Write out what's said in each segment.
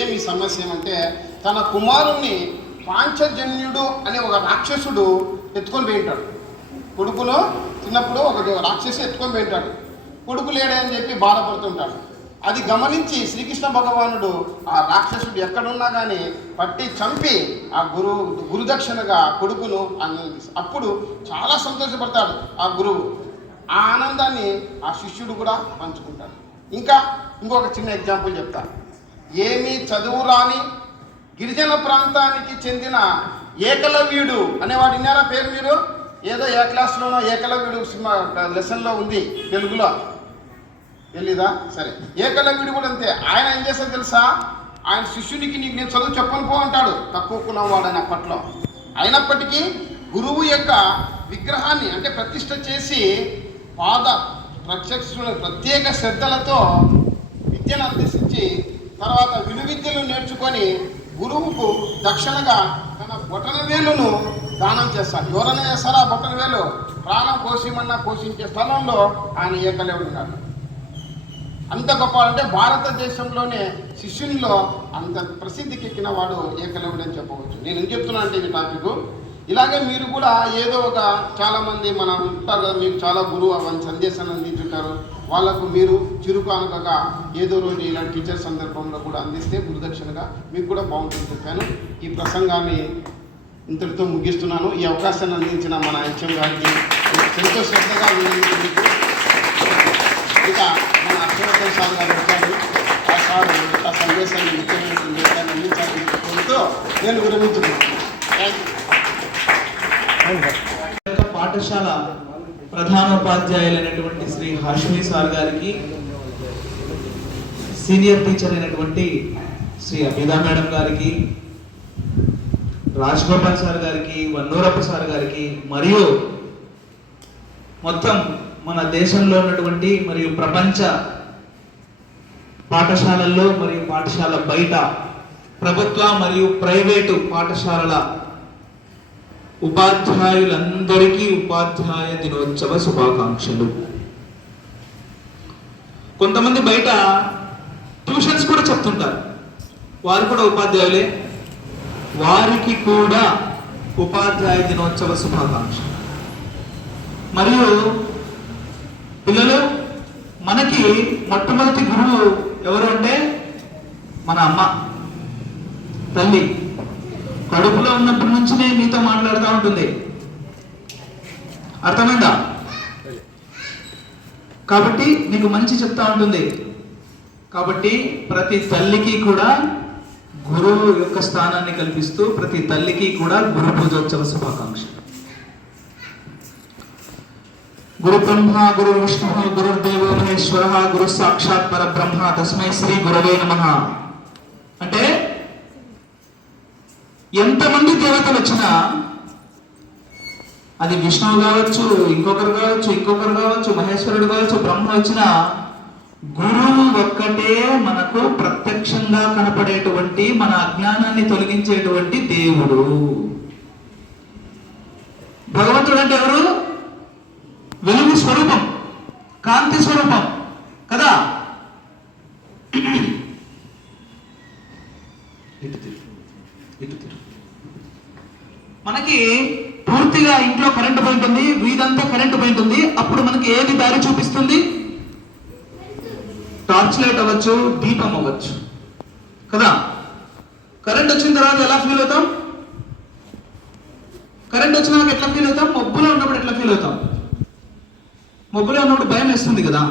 ఏమి సమస్య ఏమంటే తన కుమారుణ్ణి పాంచజన్యుడు అనే ఒక రాక్షసుడు ఎత్తుకొని పోయింటాడు. కొడుకును చిన్నప్పుడు ఒక రాక్షసి ఎత్తుకొని పోయింటాడు. కొడుకు లేడే అని చెప్పి బాధపడుతుంటాడు. అది గమనించి శ్రీకృష్ణ భగవానుడు ఆ రాక్షసుడు ఎక్కడున్నా కానీ పట్టి చంపి ఆ గురుదక్షిణగా కొడుకును అప్పుడు చాలా సంతోషపడతాడు ఆ గురువు. ఆ ఆనందాన్ని ఆ శిష్యుడు కూడా పంచుకుంటాడు. ఇంకొక చిన్న ఎగ్జాంపుల్ చెప్తా. ఏమీ చదువు రాని గిరిజన ప్రాంతానికి చెందిన ఏకలవ్యుడు అనేవాడు విన్నారా పేరు మీరు? ఏదో ఏ క్లాస్లోనో ఏకలవ్యుడు సినిమా లెసన్లో ఉంది తెలుగులో, తెలీదా? సరే, ఏకలవ్యుడు కూడా అంతే. ఆయన ఏం చేస్తాడు తెలుసా? ఆయన శిష్యునికి నీకు నేను చదువు చెప్పను పో అంటాడు, తక్కువకున్నవాడు ఆయన అప్పట్లో. అయినప్పటికీ గురువు యొక్క విగ్రహాన్ని అంటే ప్రతిష్ఠ చేసి ప్రత్యేక శ్రద్ధలతో విద్యను అభ్యసించి తర్వాత విలువిద్యలు నేర్చుకొని గురువుకు దక్షిణగా తన బొటన వేలును దానం చేస్తాడు. ఎవరైనా చేస్తారా? బొటన వేలు ప్రాణం కోసిమన్నా కోసించే స్థలంలో ఆయన ఏకలవ్యుడు ఉన్నాడు. అంత గొప్ప అంటే భారతదేశంలోనే శిష్యునిలో అంత ప్రసిద్ధికి ఎక్కిన వాడు ఏకలవ్యుడు అని చెప్పవచ్చు. నేను ఏం చెప్తున్నా అంటే ఈ టాపిక్ ఇలాగే మీరు కూడా ఏదో ఒక చాలామంది మనం ఉంటారు కదా, మీకు చాలా గురువు అవన్నీ సందేశాన్ని అందించుంటారు. వాళ్ళకు మీరు చిరుకానుకగా ఏదో రోజు ఇలాంటి టీచర్ సందర్భంలో కూడా అందిస్తే గురుదక్షిణగా మీకు కూడా బాగుంటుంది చెప్పాను. ఈ ప్రసంగాన్ని ఇంతటితో ముగిస్తున్నాను. ఈ అవకాశాన్ని అందించిన మన హెచ్ఎం గారికి ఎంతో శ్రద్ధగా ఇక మన అక్షరవర్ధన్ సార్ గారు వచ్చారు. ఆ సార్ ఆ సందేశాన్ని ముఖ్యమైన సందేశాన్ని అందించాలని కోరుతూ నేను విరమించుకున్నాను. పాఠశాల ప్రధానోపాధ్యాయులైనటువంటి శ్రీ హాష్మి సార్ గారికి, సీనియర్ టీచర్ అయినటువంటి శ్రీ అభిదా మేడం గారికి, రాజగోపాల్ సార్ గారికి, వన్నూరప్ప సార్ గారికి, మరియు మొత్తం మన దేశంలో ఉన్నటువంటి మరియు ప్రపంచ పాఠశాలల్లో మరియు పాఠశాల బయట ప్రభుత్వ మరియు ప్రైవేటు పాఠశాలల ఉపాధ్యాయులందరికీ ఉపాధ్యాయ దినోత్సవ శుభాకాంక్షలు. కొంతమంది బయట ట్యూషన్స్ కూడా చెప్తుంటారు, వారు కూడా ఉపాధ్యాయులే, వారికి కూడా ఉపాధ్యాయ దినోత్సవ శుభాకాంక్షలు. మరియు పిల్లలు, మనకి మొట్టమొదటి గురువు ఎవరు అంటే మన అమ్మ తల్లి. కడుపులో ఉన్నప్పటి నుంచినే మీతో మాట్లాడుతూ ఉంటుంది, అర్థమైందా? కాబట్టి నీకు మంచి చెప్తా ఉంటుంది. కాబట్టి ప్రతి తల్లికి కూడా గురువు యొక్క స్థానాన్ని కల్పిస్తూ ప్రతి తల్లికి కూడా గురు పూజోత్సవ శుభాకాంక్షలు. గురు బ్రహ్మ గురు విష్ణు గురుర్దేవో మహేశ్వర గురు సాక్షాత్ పరబ్రహ్మ తస్మై శ్రీ గురవే నమః. అంటే ఎంతమంది దేవతలు వచ్చినా, అది విష్ణువు కావచ్చు, ఇంకొకరు కావచ్చు, మహేశ్వరుడు కావచ్చు, బ్రహ్మ వచ్చినా గురువు ఒక్కటే మనకు ప్రత్యక్షంగా కనపడేటువంటి మన అజ్ఞానాన్ని తొలగించేటువంటి దేవుడు. భగవంతుడు అంటే ఎవరు? వెలుగు స్వరూపం, కాంతి స్వరూపం కదా. మనకి పూర్తిగా ఇంట్లో కరెంటు పోయింటుంది, వీధంతా కరెంటు పోయింటుంది. అప్పుడు మనకి ఏది దారి చూపిస్తుంది? టార్చ్ లైట్ అవ్వచ్చు, దీపం అవ్వచ్చు కదా. కరెంట్ వచ్చిన తర్వాత ఎలా ఫీల్ అవుతాం? కరెంట్ వచ్చినాక ఎట్లా ఫీల్ అవుతాం? మబ్బులో ఉన్నప్పుడు ఎట్లా ఫీల్ అవుతాం? మబ్బులో ఉన్నప్పుడు భయం వేస్తుంది కదా.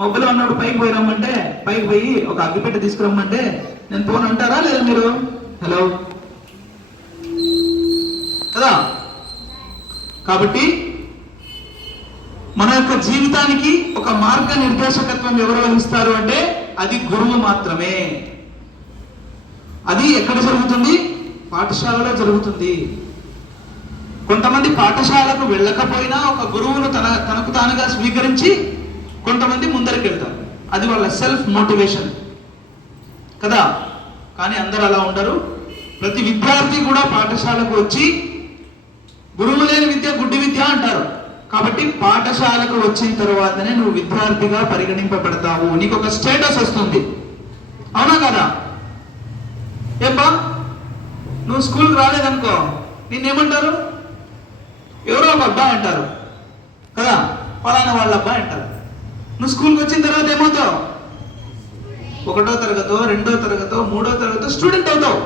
మబ్బులో ఉన్నప్పుడు పైకి పోయి రమ్మంటే, పైకి పోయి ఒక అగ్గిపెట్టె తీసుకురమ్మంటే నేను పోను అంటారా లేదా మీరు? హలో కదా. కాబట్టి మన యొక్క జీవితానికి ఒక మార్గ నిర్దేశకత్వం ఎవరు వహిస్తారు అంటే అది గురువు మాత్రమే. అది ఎక్కడ జరుగుతుంది? పాఠశాలలో జరుగుతుంది. కొంతమంది పాఠశాలకు వెళ్ళకపోయినా ఒక గురువును తనకు తానుగా స్వీకరించి కొంతమంది ముందరికి వెళ్తారు. అది వాళ్ళ సెల్ఫ్ మోటివేషన్ కదా. కానీ అందరూ అలా ఉండరు. ప్రతి విద్యార్థి కూడా పాఠశాలకు వచ్చి గురువు లేని విద్య గుడ్డి విద్య అంటారు. కాబట్టి పాఠశాలకు వచ్చిన తర్వాతనే నువ్వు విద్యార్థిగా పరిగణింపబడతావు, నీకు ఒక స్టేటస్ వస్తుంది, అవునా కదా. ఏబ్బా నువ్వు స్కూల్కి రాలేదనుకో నిన్నేమంటారు? ఎవరో ఒక అబ్బాయి అంటారు కదా, ఫలానా వాళ్ళ అబ్బాయి అంటారు. నువ్వు స్కూల్కి వచ్చిన తర్వాత ఏమవుతావు? 1వ తరగతో 2వ తరగతో 3వ తరగతో స్టూడెంట్ అవుతావు.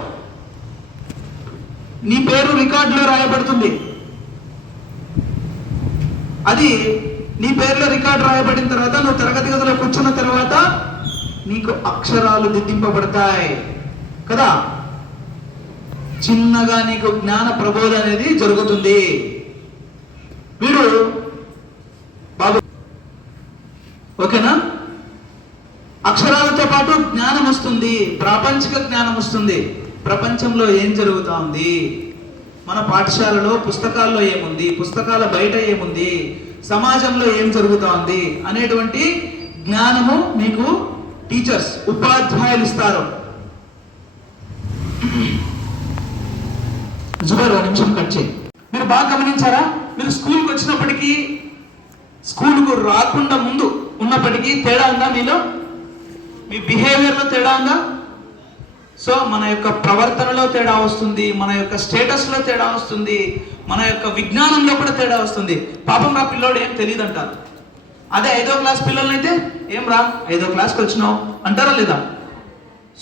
నీ పేరు రికార్డులో రాయబడుతుంది. అది నీ పేరులో రికార్డు రాయబడిన తర్వాత నువ్వు తరగతి గదిలో కూర్చున్న తర్వాత నీకు అక్షరాలు దిద్దింపబడతాయి కదా. చిన్నగా నీకు జ్ఞాన ప్రబోధ అనేది జరుగుతుంది. వీడు బాబు ఓకేనా? అక్షరాలతో పాటు జ్ఞానం వస్తుంది, ప్రాపంచిక జ్ఞానం వస్తుంది. ప్రపంచంలో ఏం జరుగుతా ఉంది, మన పాఠశాలలో పుస్తకాల్లో ఏముంది, పుస్తకాల బయట ఏముంది, సమాజంలో ఏం జరుగుతా ఉంది అనేటువంటి జ్ఞానము మీకు టీచర్స్, ఉపాధ్యాయులు ఇస్తారు. జుబైర్ 1 నిమిషం కట్ చేయి. మీరు బాగా గమనించారా? మీరు స్కూల్కి వచ్చినప్పటికీ స్కూల్కు రాకుండా ముందు ఉన్నప్పటికీ తేడా ఉందా మీలో? మీ బిహేవియర్లో తేడా ఉందా? సో మన యొక్క ప్రవర్తనలో తేడా వస్తుంది, మన యొక్క స్టేటస్లో తేడా వస్తుంది, మన యొక్క విజ్ఞానంలో కూడా తేడా వస్తుంది. పాపం రా పిల్లోడు ఏం తెలియదు అంటారు. అదే 5వ క్లాస్ పిల్లలనైతే ఏం రా 5వ క్లాస్కి వచ్చినావు అంటారా లేదా?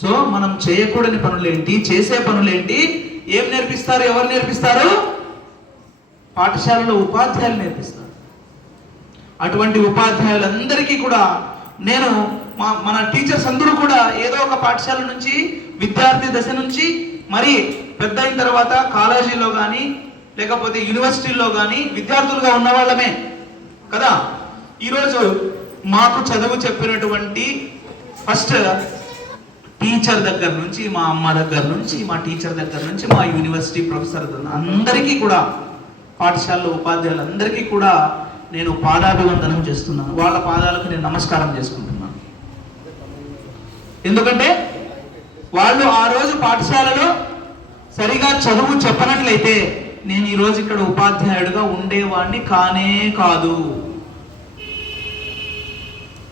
సో మనం చేయకూడని పనులేంటి, చేసే పనులేంటి, ఏం నేర్పిస్తారు? ఎవరు నేర్పిస్తారు? పాఠశాలలో ఉపాధ్యాయులు నేర్పిస్తారు. అటువంటి ఉపాధ్యాయులందరికీ కూడా నేను మన టీచర్స్ అందరూ కూడా ఏదో ఒక పాఠశాల నుంచి, విద్యార్థి దశ నుంచి మరి పెద్ద అయిన తర్వాత కాలేజీలో కానీ లేకపోతే యూనివర్సిటీల్లో కానీ విద్యార్థులుగా ఉన్న వాళ్ళమే కదా. ఈరోజు మాకు చదువు చెప్పినటువంటి ఫస్ట్ టీచర్ దగ్గర నుంచి, మా అమ్మ దగ్గర నుంచి, మా టీచర్ దగ్గర నుంచి, మా యూనివర్సిటీ ప్రొఫెసర్ అందరికీ కూడా, పాఠశాలలో ఉపాధ్యాయులందరికీ కూడా నేను పాదాభివందనం చేస్తున్నాను. వాళ్ళ పాదాలకు నేను నమస్కారం చేసుకుంటున్నాను. ఎందుకంటే వాళ్ళు ఆ రోజు పాఠశాలలో సరిగా చదువు చెప్పనట్లయితే నేను ఈరోజు ఇక్కడ ఉపాధ్యాయుడిగా ఉండేవాడిని కానే కాదు.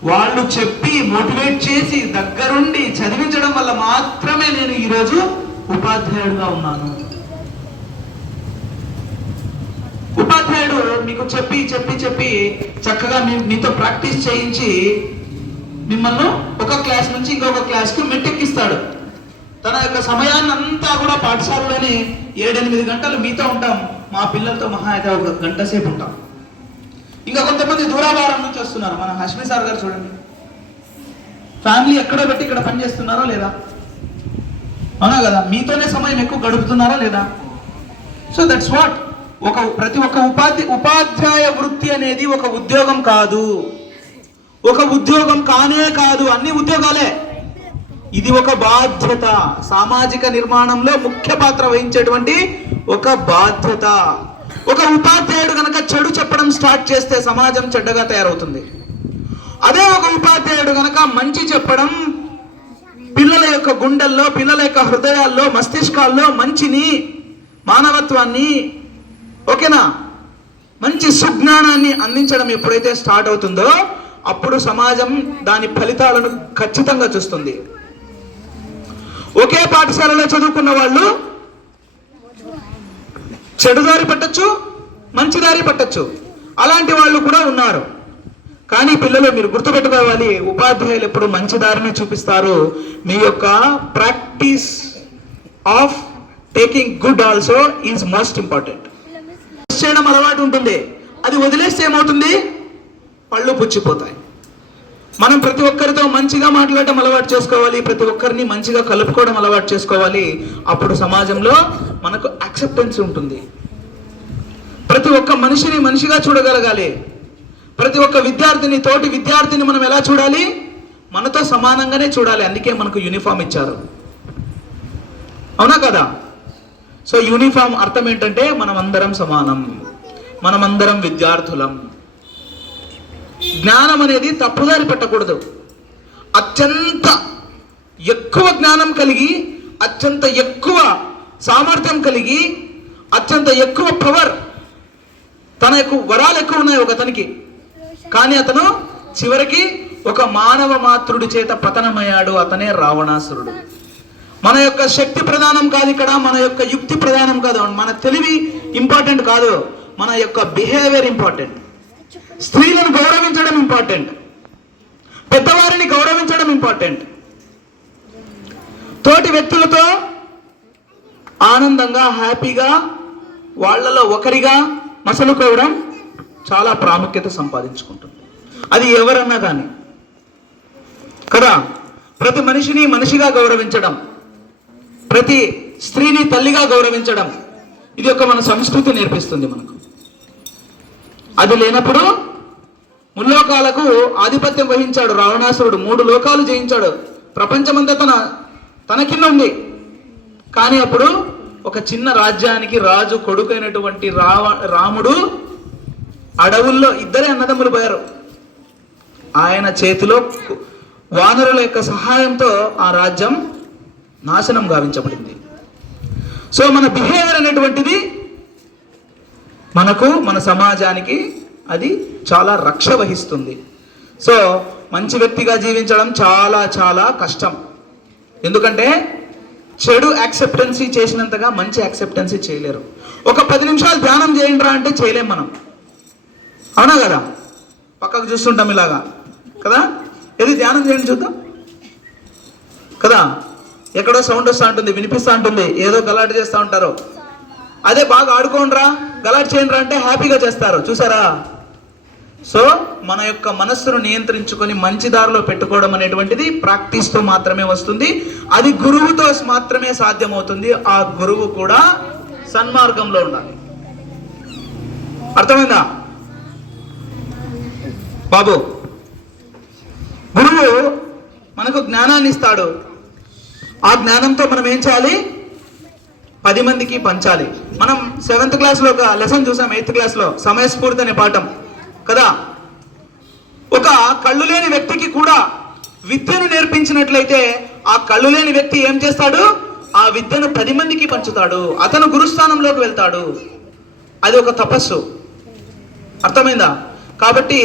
వాళ్ళు చెప్పి మోటివేట్ చేసి దగ్గరుండి చదివించడం వల్ల మాత్రమే నేను ఈరోజు ఉపాధ్యాయుడిగా ఉన్నాను. ఉపాధ్యాయుడు మీకు చెప్పి చెప్పి చెప్పి చక్కగా మీతో ప్రాక్టీస్ చేయించి మిమ్మల్ని ఒక క్లాస్ నుంచి ఇంకొక క్లాస్కి మెట్టెక్కిస్తాడు. తన యొక్క సమయాన్ని అంతా కూడా పాఠశాలలోనే 7-8 గంటలు మీతో ఉంటాం. మా పిల్లలతో మహా అయితే 1 గంట సేపు ఉంటాం. ఇంకా కొంతమంది దూరాభారం నుంచి వస్తున్నారు. మన హష్మి సార్ గారు చూడండి, ఫ్యామిలీ ఎక్కడో పెట్టి ఇక్కడ పనిచేస్తున్నారా లేదా? అవునా కదా? మీతోనే సమయం ఎక్కువ గడుపుతున్నారా లేదా? So that's what. ప్రతి ఒక్క ఉపాధ్యాయ వృత్తి అనేది ఒక ఉద్యోగం కాదు, ఒక ఉద్యోగం కానే కాదు, అన్ని ఉద్యోగాలే. ఇది ఒక బాధ్యత, సామాజిక నిర్మాణంలో ముఖ్య పాత్ర వహించేటువంటి ఒక బాధ్యత. ఒక ఉపాధ్యాయుడు కనుక చెడు చెప్పడం స్టార్ట్ చేస్తే సమాజం చెడ్డగా తయారవుతుంది. అదే ఒక ఉపాధ్యాయుడు కనుక మంచి చెప్పడం, పిల్లల యొక్క గుండెల్లో, పిల్లల యొక్క హృదయాల్లో, మస్తిష్కాల్లో మంచిని, మానవత్వాన్ని, ఓకేనా, మంచి సుజ్ఞానాన్ని అందించడం ఎప్పుడైతే స్టార్ట్ అవుతుందో అప్పుడు సమాజం దాని ఫలితాలను ఖచ్చితంగా చూస్తుంది. ఒకే పాఠశాలలో చదువుకున్న వాళ్ళు చెడుదారి పట్టచ్చు, మంచి దారి పట్టచ్చు, అలాంటి వాళ్ళు కూడా ఉన్నారు. కానీ పిల్లలు మీరు గుర్తుపెట్టుకోవాలి, ఉపాధ్యాయులు ఎప్పుడు మంచి దారిని చూపిస్తారు. మీ యొక్క practice of taking good also is most important. చేయడం అలవాటు ఉంటుంది, అది వదిలేస్తే ఏమవుతుంది? పళ్ళు పుచ్చిపోతాయి. మనం ప్రతి ఒక్కరితో మంచిగా మాట్లాడడం అలవాటు చేసుకోవాలి, ప్రతి ఒక్కరిని మంచిగా కలుపుకోవడం అలవాటు చేసుకోవాలి. అప్పుడు సమాజంలో మనకు యాక్సెప్టెన్స్ ఉంటుంది. ప్రతి ఒక్క మనిషిని మనిషిగా చూడగలగాలి. ప్రతి ఒక్క విద్యార్థిని, తోటి విద్యార్థిని మనం ఎలా చూడాలి? మనతో సమానంగానే చూడాలి. అందుకే మనకు యూనిఫామ్ ఇచ్చారు, అవునా కదా? సో యూనిఫామ్ అర్థం ఏంటంటే మనమందరం సమానం, మనమందరం విద్యార్థులం. జ్ఞానం అనేది తప్పుదారి పెట్టకూడదు. అత్యంత ఎక్కువ జ్ఞానం కలిగి, అత్యంత ఎక్కువ సామర్థ్యం కలిగి, అత్యంత ఎక్కువ పవర్, తన యొక్క వరాలు ఎక్కువ ఉన్నాయి ఒక అతనికి, కానీ అతను చివరికి ఒక మానవ మాతృడి చేత పతనమయ్యాడు. అతనే రావణాసురుడు. మన యొక్క శక్తి ప్రధానం కాదు ఇక్కడ, మన యొక్క యుక్తి ప్రధానం కాదు, మన తెలివి ఇంపార్టెంట్ కాదు, మన యొక్క బిహేవియర్ ఇంపార్టెంట్. స్త్రీలను గౌరవించడం ఇంపార్టెంట్, పెద్దవారిని గౌరవించడం ఇంపార్టెంట్, తోటి వ్యక్తులతో ఆనందంగా హ్యాపీగా వాళ్ళలో ఒకరిగా మసలుకోవడం చాలా ప్రాముఖ్యత సంపాదించుకుంటుంది. అది ఎవరన్నా కానీ కదా. ప్రతి మనిషిని మనిషిగా గౌరవించడం, ప్రతి స్త్రీని తల్లిగా గౌరవించడం, ఇది ఒక మన సంస్కృతి నేర్పిస్తుంది మనకు. అది లేనప్పుడు ముల్లోకాలకు ఆధిపత్యం వహించాడు రావణాసురుడు, 3 లోకాలు జయించాడు, ప్రపంచమంతా తన కింద ఉంది. కానీ అప్పుడు ఒక చిన్న రాజ్యానికి రాజు కొడుకైనటువంటి రాముడు అడవుల్లో 2 అన్నదమ్ములు పోయారు. ఆయన చేతిలో వానరుల యొక్క సహాయంతో ఆ రాజ్యం నాశనం గావించబడింది. సో మన బిహేవియర్ అనేటువంటిది మనకు, మన సమాజానికి అది చాలా రక్ష వహిస్తుంది. సో మంచి వ్యక్తిగా జీవించడం చాలా చాలా కష్టం. ఎందుకంటే చెడు యాక్సెప్టెన్సీ చేసినంతగా మంచి యాక్సెప్టెన్సీ చేయలేరు. ఒక 10 నిమిషాలు ధ్యానం చేయండిరా అంటే చేయలేం మనం, అవునా కదా? పక్కకు చూస్తుంటాం ఇలాగా కదా, ఏది ధ్యానం చేయండి చూద్దాం కదా, ఎక్కడో సౌండ్ వస్తూ ఉంటుంది, వినిపిస్తూ ఉంటుంది, ఏదో గలాట చేస్తూ ఉంటారు. అదే బాగా ఆడుకోండిరా, గలాట చేయండిరా అంటే హ్యాపీగా చేస్తారు, చూసారా? సో మన యొక్క మనస్సును నియంత్రించుకొని మంచి దారిలో పెట్టుకోవడం అనేటువంటిది ప్రాక్టీస్తో మాత్రమే వస్తుంది. అది గురువుతో మాత్రమే సాధ్యమవుతుంది. ఆ గురువు కూడా సన్మార్గంలో ఉండాలి. అర్థమైందా బాబు? గురువు మనకు జ్ఞానాన్ని ఇస్తాడు. ఆ జ్ఞానంతో మనం ఏం చేయాలి? 10 మందికి పంచాలి. మనం 7th క్లాస్లో ఒక లెసన్ చూసాం, 8th క్లాస్లో సమయస్ఫూర్తి అనే పాఠం కదా. ఒక కళ్ళు లేని వ్యక్తికి కూడా విద్యను నేర్పించినట్లయితే ఆ కళ్ళు లేని వ్యక్తి ఏం చేస్తాడు? ఆ విద్యను 10 మందికి పంచుతాడు, అతను గురుస్థానంలోకి వెళ్తాడు. అది ఒక తపస్సు. అర్థమైందా? కాబట్టి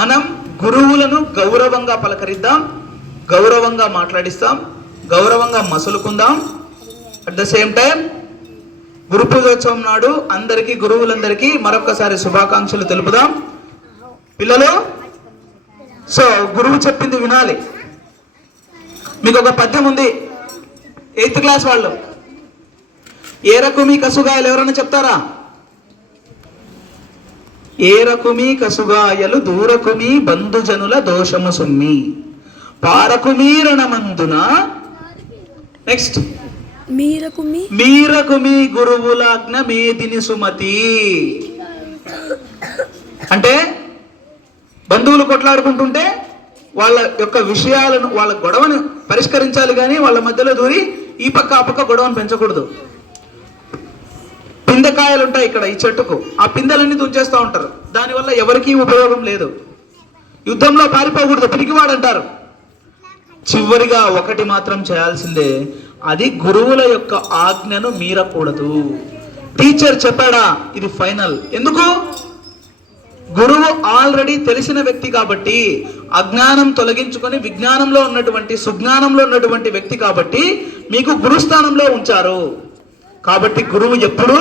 మనం గురువులను గౌరవంగా పలకరిద్దాం, గౌరవంగా మాట్లాడిస్తాం, గౌరవంగా మసలుకుందాం. అట్ ద సేమ్ టైం గురు పూజోత్సవం నాడు అందరికీ, గురువులందరికీ మరొకసారి శుభాకాంక్షలు తెలుపుదాం. పిల్లలు, సో గురువు చెప్పింది వినాలి. మీకు ఒక పద్యం ఉంది 8th క్లాస్ వాళ్ళు. ఏరకుమి కసుగాయలు ఎవరైనా చెప్తారా? ఏరకుమి కసుగాయలు దూరకుమి బంధుజనుల దోషము సుమ్మి పారకుమీరణమందున. నెక్స్ట్, మీరకుమి గురువులాజ్ఞ మేదిని సుమతి. అంటే బంధువులు కొట్లాడుకుంటుంటే వాళ్ళ యొక్క విషయాలను, వాళ్ళ గొడవను పరిష్కరించాలి, కానీ వాళ్ళ మధ్యలో దూరి ఈ పక్క ఆ పక్క గొడవను పెంచకూడదు. పిందెకాయలు ఉంటాయి ఇక్కడ ఈ చెట్టుకు, ఆ పిందెలన్నీ తుంచేస్తూ ఉంటారు, దానివల్ల ఎవరికీ ఉపయోగం లేదు. యుద్ధంలో పారిపోకూడదు, పిరికివాడంటారు. చివరిగా ఒకటి మాత్రం చేయాల్సిందే, అది గురువుల యొక్క ఆజ్ఞను మీరకూడదు. టీచర్ చెప్పాడా, ఇది ఫైనల్. ఎందుకు? గురువు ఆల్రెడీ తెలిసిన వ్యక్తి కాబట్టి, అజ్ఞానం తొలగించుకొని విజ్ఞానంలో ఉన్నటువంటి, సుజ్ఞానంలో ఉన్నటువంటి వ్యక్తి కాబట్టి మీకు గురుస్థానంలో ఉంచారు. కాబట్టి గురువు ఎప్పుడూ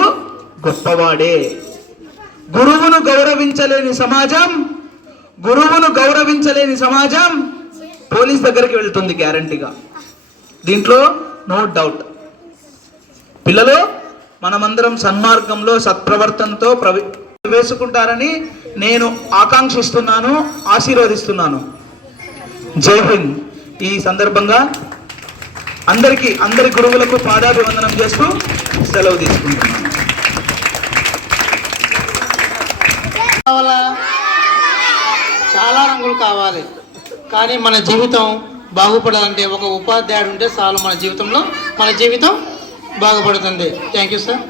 గొప్పవాడే. గురువును గౌరవించలేని సమాజం పోలీస్ దగ్గరికి వెళ్తుంది గ్యారంటీగా, దీంట్లో నో డౌట్. పిల్లలు, మనమందరం సన్మార్గంలో సత్ప్రవర్తనతో ప్రవేశించుకుంటారని నేను ఆకాంక్షిస్తున్నాను, ఆశీర్వదిస్తున్నాను. జై హింద్. ఈ సందర్భంగా అందరి గురువులకు పాదాభివందనం చేస్తూ సెలవు తీసుకుంటున్నాను. చాలా రంగులు కావాలి, కానీ మన జీవితం బాగుపడాలంటే ఒక ఉపాధ్యాయుడు ఉంటే చాలు, మన జీవితం బాగుపడుతుంది. Thank you sir.